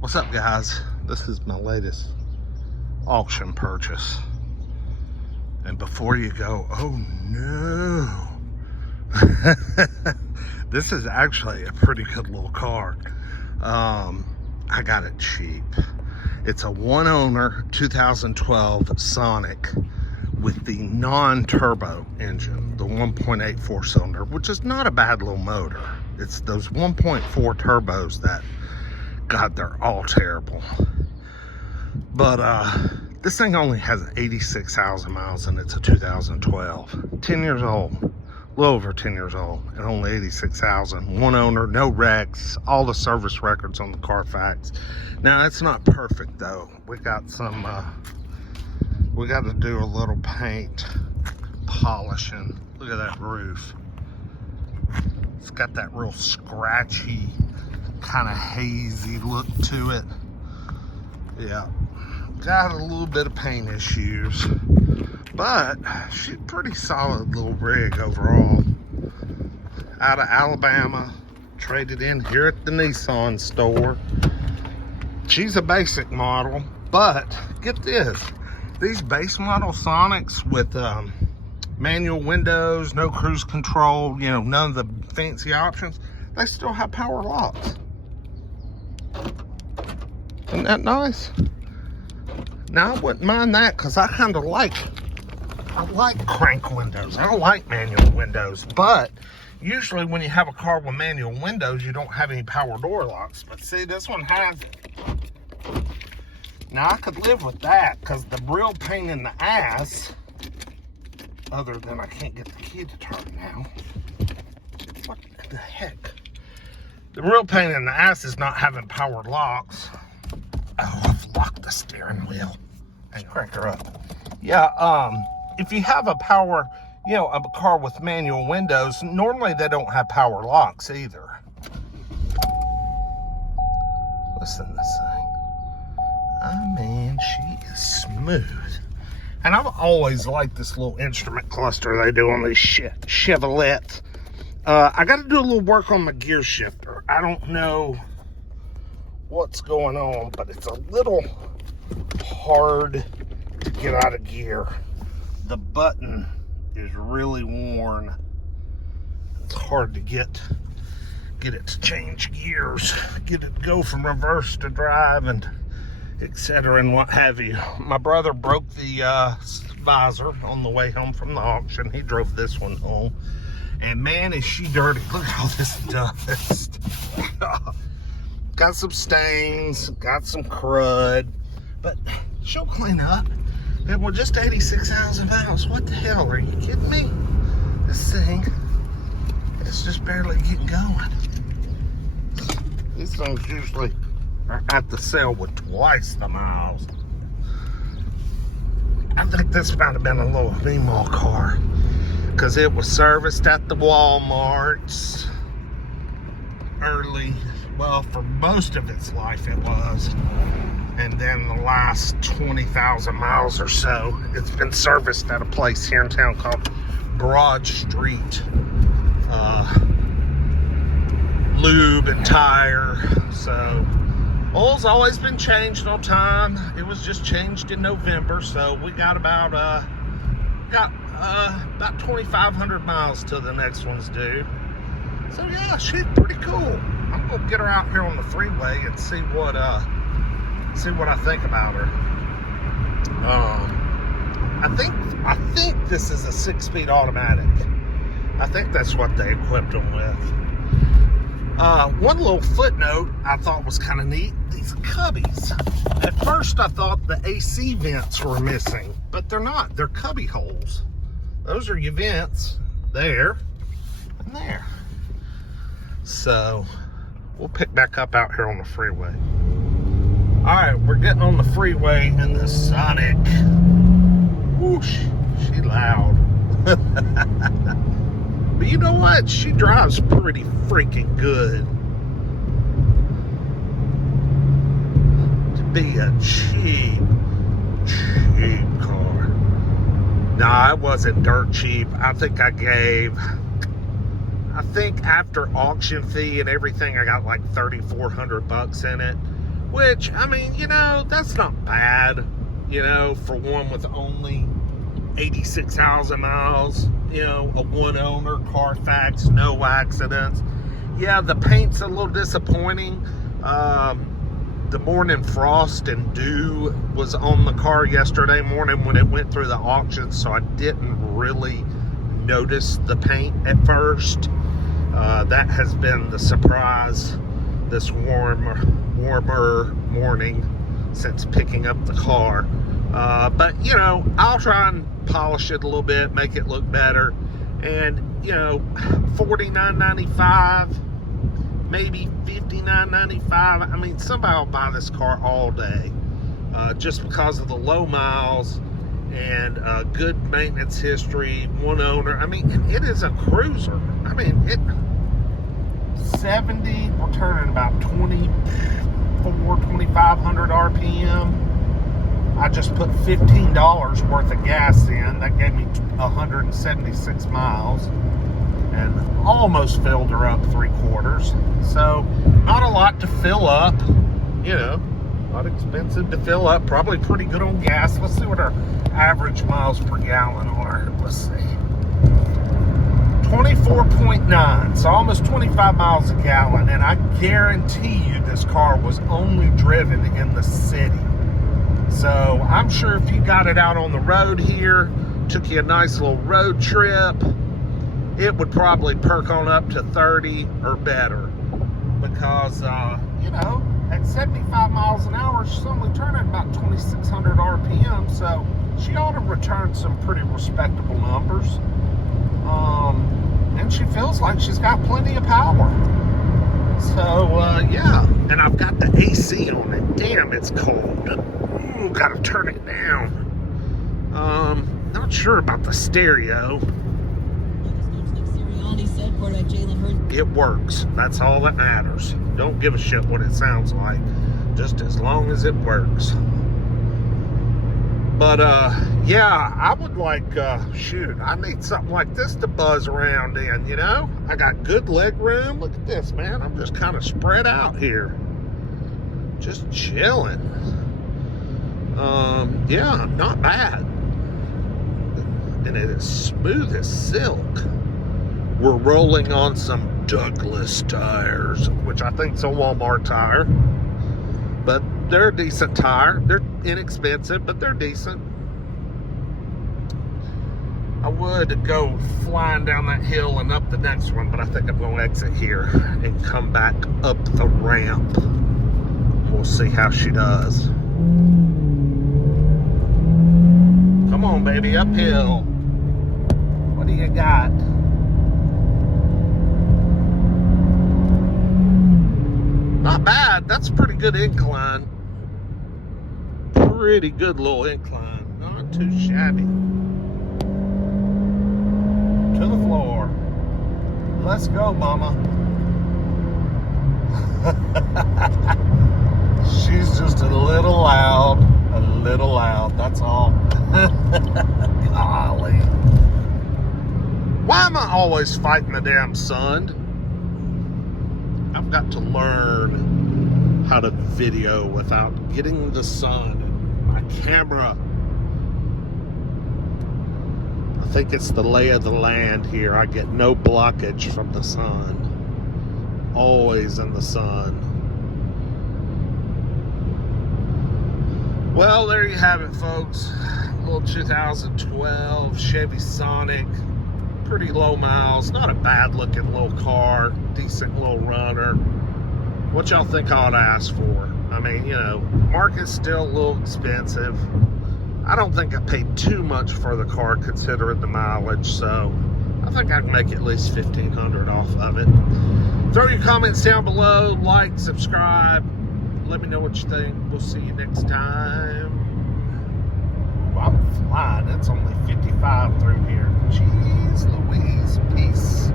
What's up, guys? This is my latest auction purchase. And before you go, oh no, this is actually a pretty good little car. I got it cheap. It's a one owner 2012 Sonic with the non-turbo engine, the 1.84 cylinder, which is not a bad little motor. It's those 1.4 turbos that, God, they're all terrible. But this thing only has 86,000 miles and it's a 2012. 10 years old, a little over 10 years old, and only 86,000. One owner, no wrecks, all the service records on the Carfax. Now, it's not perfect though. We got some, we got to do a little paint polishing. Look at that roof. It's got that real scratchy, kind of hazy look to it. Yeah, got a little bit of paint issues, but she's a pretty solid little rig overall. Out of Alabama, traded in here at the Nissan store. She's a basic model, but get this, these base model Sonics with manual windows, no cruise control, you know, none of the fancy options, they still have power locks. Isn't that nice? Now, I wouldn't mind that because I kind of like crank windows. I don't like manual windows, but usually when you have a car with manual windows, you don't have any power door locks. But see, this one has it. Now, I could live with that because the real pain in the ass, other than I can't get the key to turn now. What the heck? The real pain in the ass is not having power locks. Oh, I've locked the steering wheel. And crank her up. Yeah, if you have a power, you know, a car with manual windows, normally they don't have power locks either. Listen to this thing. I mean, she is smooth. And I've always liked this little instrument cluster they do on these Chevrolets. I got to do a little work on my gear shifter. I don't know what's going on, but it's a little hard to get out of gear. The button is really worn. It's hard to get it to change gears, get it to go from reverse to drive, and etc. and what have you. My brother broke the visor on the way home from the auction. He drove this one home, and man, is she dirty. Look at all this dust. Got some stains, got some crud, but she'll clean up. And we're just 86,000 miles. What the hell, are you kidding me? This thing is just barely getting going. These things usually are at the sale with twice the miles. I think this might have been a little female car because it was serviced at the Walmarts early. Well, for most of its life it was. And then the last 20,000 miles or so, it's been serviced at a place here in town called Broad Street. Lube and tire. So, oil's always been changed on time. It was just changed in November, so we got about 2,500 miles till the next one's due. So yeah, she's pretty cool. I'm gonna get her out here on the freeway and see what I think about her. I think this is a 6-speed automatic. I think that's what they equipped them with. One little footnote I thought was kind of neat, these cubbies. At first I thought the AC vents were missing, but they're not. They're cubby holes. Those are your vents, there and there. So we'll pick back up out here on the freeway. All right, we're getting on the freeway in this Sonic. Whoosh, she loud. But you know what? She drives pretty freaking good. To be a cheap car. Nah, it wasn't dirt cheap. I think after auction fee and everything, I got like $3,400 in it. which, I mean, you know, that's not bad, you know, for one with only 86,000 miles, you know, a one owner, Carfax, no accidents. Yeah, the paint's a little disappointing. The morning frost and dew was on the car yesterday morning when it went through the auction, so I didn't really notice the paint at first. That has been the surprise this warmer morning since picking up the car. But, you know, I'll try and polish it a little bit, make it look better. And, you know, $49.95, maybe $59.95. I mean, somebody will buy this car all day, just because of the low miles and good maintenance history, one owner. I mean, it is a cruiser. I mean, 70, we're turning about 2,500 RPM. I just put $15 worth of gas in. That gave me 176 miles. And almost filled her up 3/4. So not a lot to fill up, you know, not expensive to fill up, probably pretty good on gas. Let's see what our average miles per gallon are. Let's see, 24.9, so almost 25 miles a gallon. And I guarantee you this car was only driven in the city. So I'm sure if you got it out on the road here, took you a nice little road trip, it would probably perk on up to 30 or better, because, you know, at 75 miles an hour, she's only turning about 2,600 RPM, so she ought to return some pretty respectable numbers. And she feels like she's got plenty of power. So, yeah, and I've got the AC on it. Damn, it's cold. Ooh, gotta turn it down. Not sure about the stereo. It works. That's all that matters. Don't give a shit what it sounds like, just as long as it works. But yeah, I would like, shoot, I need something like this to buzz around in, you know? I got good leg room. Look at this, man. I'm just kind of spread out here, just chilling. Yeah, not bad. And it is smooth as silk. We're rolling on some Douglas tires, which I think is a Walmart tire. But they're a decent tire. They're inexpensive, but they're decent. I would go flying down that hill and up the next one, but I think I'm going to exit here and come back up the ramp. We'll see how she does. Come on, baby, uphill. What do you got? Not bad. That's a pretty good incline. Pretty good little incline. Not too shabby. To the floor. Let's go, mama. She's just a little loud. A little loud. That's all. Golly. Why am I always fighting the damn sun? I've got to learn how to video without getting the sun in my camera. I think it's the lay of the land here. I get no blockage from the sun. Always in the sun. Well, there you have it, folks. A little 2012 Chevy Sonic. Pretty low miles, not a bad looking little car, decent little runner. What y'all think I ought to ask for? I mean, you know, market's still a little expensive. I don't think I paid too much for the car considering the mileage, so I think I can make at least $1,500 off of it. Throw your comments down below, like, subscribe, let me know what you think. We'll see you next time. Ooh, I'm flying. It's only 55 through here. Jeez Louise. Peace.